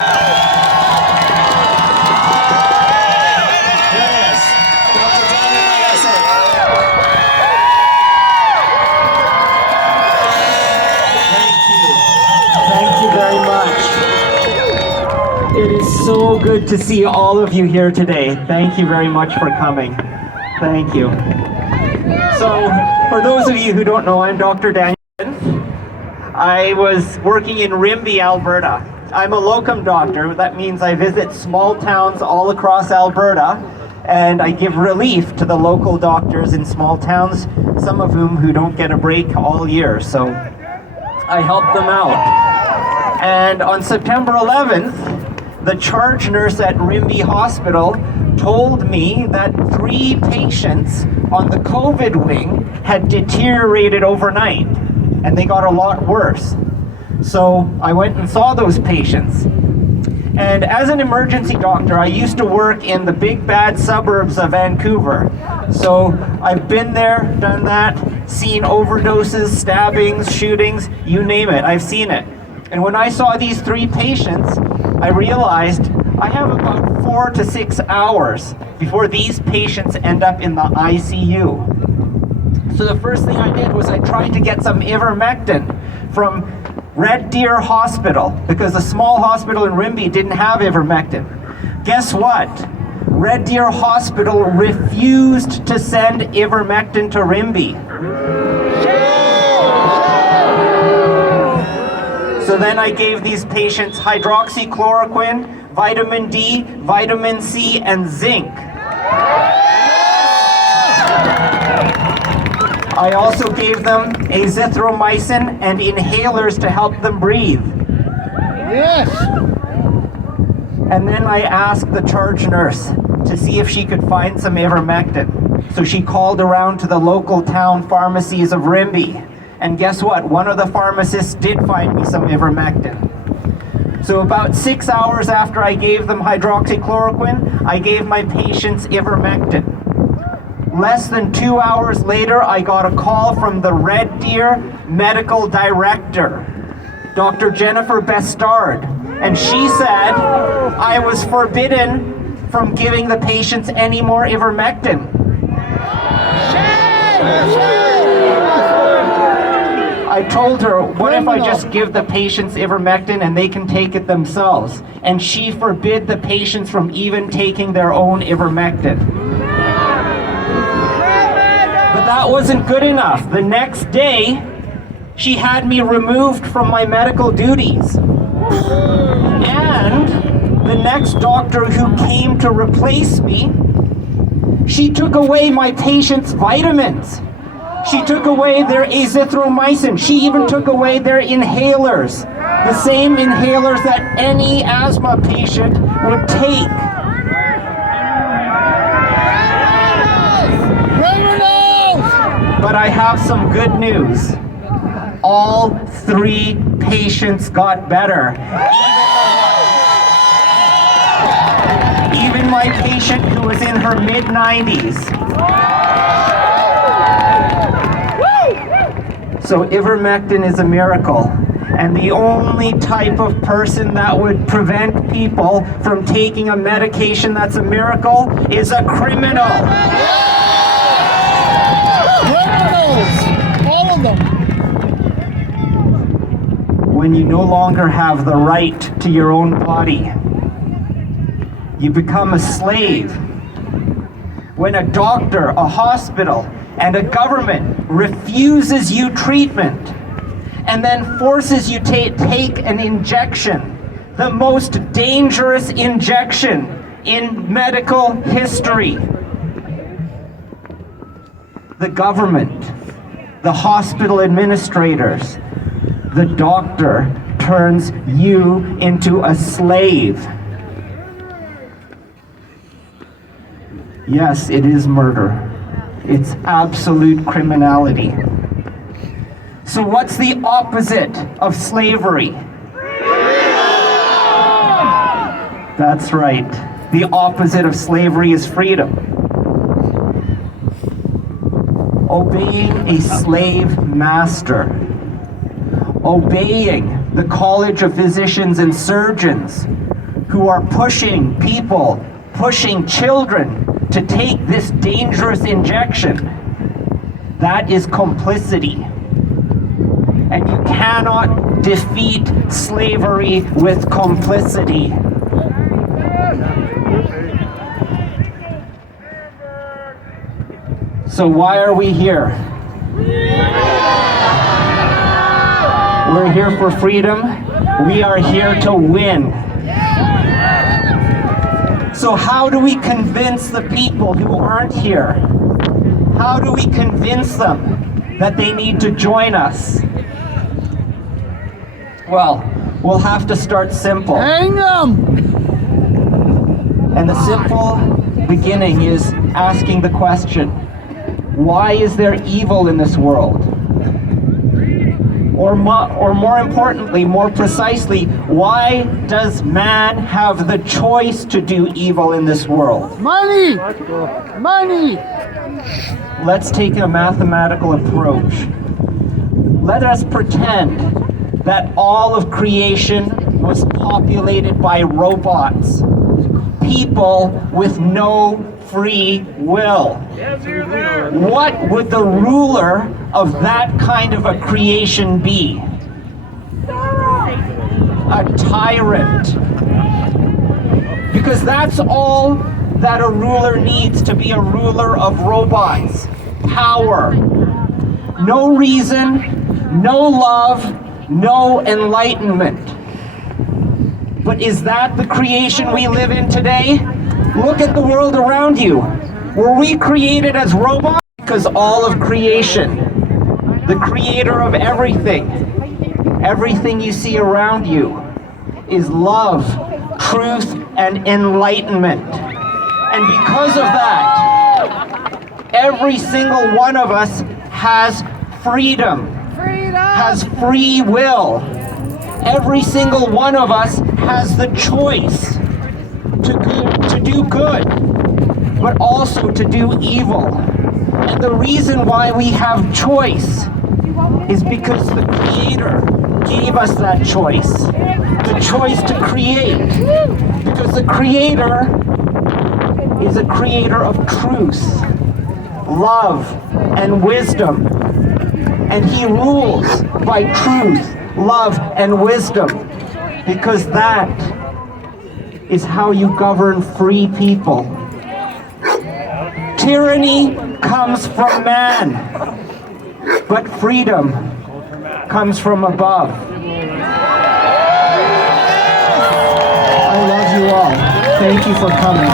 Yes, Dr. Daniel Nagase. Thank you very much. It is so good to see all of you here today. Thank you very much for coming. Thank you. So, for those of you who don't know, I'm Dr. Daniel. I was working in Rimbey, Alberta. I'm a locum doctor. That means I visit small towns all across Alberta, and I give relief to the local doctors in small towns, some of who don't get a break all year. So I help them out. And on September 11th, the charge nurse at Rimbey Hospital told me that 3 patients on the COVID wing had deteriorated overnight, and they got a lot worse. So I went and saw those patients. And as an emergency doctor, I used to work in the big bad suburbs of Vancouver. So I've been there, done that, seen overdoses, stabbings, shootings, you name it, I've seen it. And when I saw these 3 patients, I realized I have about 4 to 6 hours before these patients end up in the ICU. So the first thing I did was I tried to get some Ivermectin from Red Deer Hospital, because the small hospital in Rimbey didn't have Ivermectin. Guess what? Red Deer Hospital refused to send Ivermectin to Rimbey. So then I gave these patients hydroxychloroquine, vitamin D, vitamin C, and zinc. I also gave them azithromycin and inhalers to help them breathe. Yes! And then I asked the charge nurse to see if she could find some Ivermectin. So she called around to the local town pharmacies of Rimbey. And guess what? One of the pharmacists did find me some Ivermectin. So about 6 hours after I gave them hydroxychloroquine, I gave my patients Ivermectin. Less than 2 hours later, I got a call from the Red Deer medical director, Dr. Jennifer Bestard, and she said I was forbidden from giving the patients any more Ivermectin. I told her, what if I just give the patients Ivermectin and they can take it themselves? And she forbid the patients from even taking their own Ivermectin. But that wasn't good enough. The next day, she had me removed from my medical duties. And the next doctor who came to replace me, she took away my patients' vitamins. She took away their azithromycin. She even took away their inhalers. The same inhalers that any asthma patient would take. But I have some good news. All 3 patients got better. Even my patient who was in her mid-90s. So Ivermectin is a miracle. And the only type of person that would prevent people from taking a medication that's a miracle is a criminal. All of them. When you no longer have the right to your own body, you become a slave. When a doctor, a hospital, and a government refuses you treatment and then forces you to take an injection, the most dangerous injection in medical history. The government, the hospital administrators, the doctor turns you into a slave. Yes, it is murder. It's absolute criminality. So what's the opposite of slavery? That's right. The opposite of slavery is freedom. Obeying a slave master. Obeying the College of Physicians and Surgeons, who are pushing people, pushing children to take this dangerous injection. That is complicity. And you cannot defeat slavery with complicity. So why are we here? We're here for freedom. We are here to win. So how do we convince the people who aren't here? How do we convince them that they need to join us? Well, we'll have to start simple. Hang them! And the simple beginning is asking the question, why is there evil in this world? Or more importantly, more precisely, why does man have the choice to do evil in this world? Money! Money! Let's take a mathematical approach. Let us pretend that all of creation was populated by robots, people with no free will. What would the ruler of that kind of a creation be? A tyrant. Because that's all that a ruler needs to be a ruler of robots. Power. No reason, no love, no enlightenment. But is that the creation we live in today? Look at the world around you. Were we created as robots? Because all of creation, the creator of everything you see around you is love, truth, and enlightenment. And because of that, every single one of us has freedom, has free will. Every single one of us has the choice to do good, but also to do evil. And the reason why we have choice is because the Creator gave us that choice. The choice to create. Because the Creator is a creator of truth, love, and wisdom. And He rules by truth, love, and wisdom. Because that is how you govern free people. Tyranny comes from man, but freedom comes from above. I love you all. Thank you for coming.